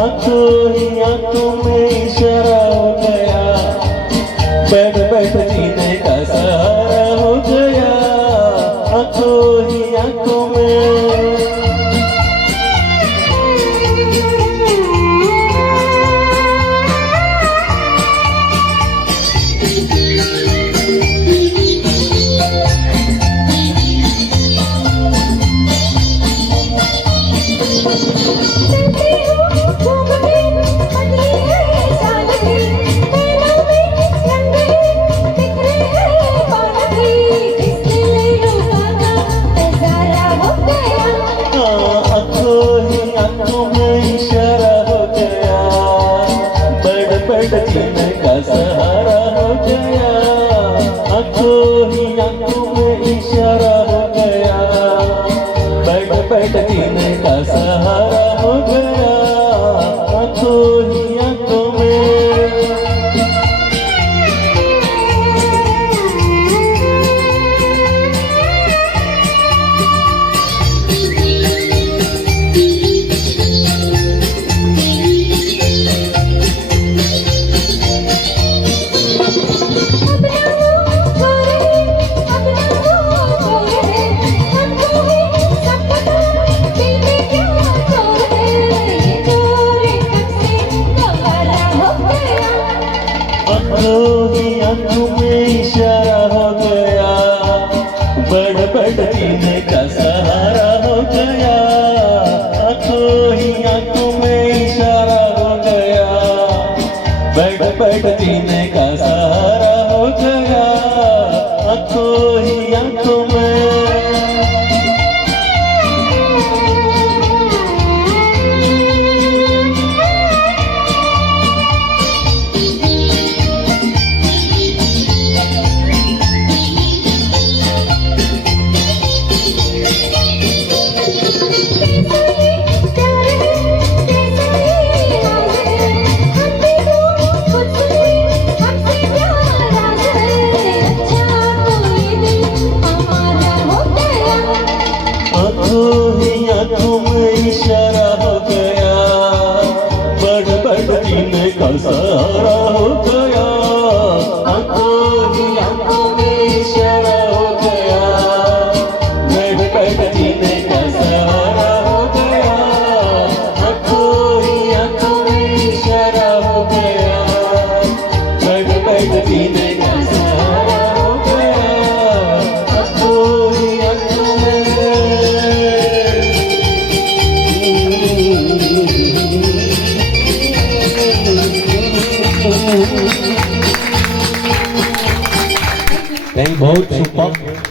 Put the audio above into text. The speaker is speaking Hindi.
आंखों ही आंखों में इशारा हो गया, बैठ बैठ जीने का सहारा हो गया, आंखों ही आंखों में। जीने का सहारा हो गया, आंखों ही आंखों में इशारा हो गया, बैठ बैठ जीने का सहारा हो गया, आंखों ही आंखों में। आंखों में इशारा हो गया, बढ़ बढ़ जीने का सहारा हो गया, आंखों ही आंखों में इशारा हो गया, बढ़ बढ़ जीने का सहारा हो गया, आंखों ही आंखों में। आंखों में इशारा हो गया, बढ़ बढ़ जीने का सहारा हो गया, आंखों ही आंखों में इशारा हो गया, बढ़ बढ़ जीने का सहारा हो गया, आंखों ही आंखों में इशारा हो गया, बढ़ बढ़ जीने का सहारा हो गया, आंखों ही आंखों में। बहुत सुपर।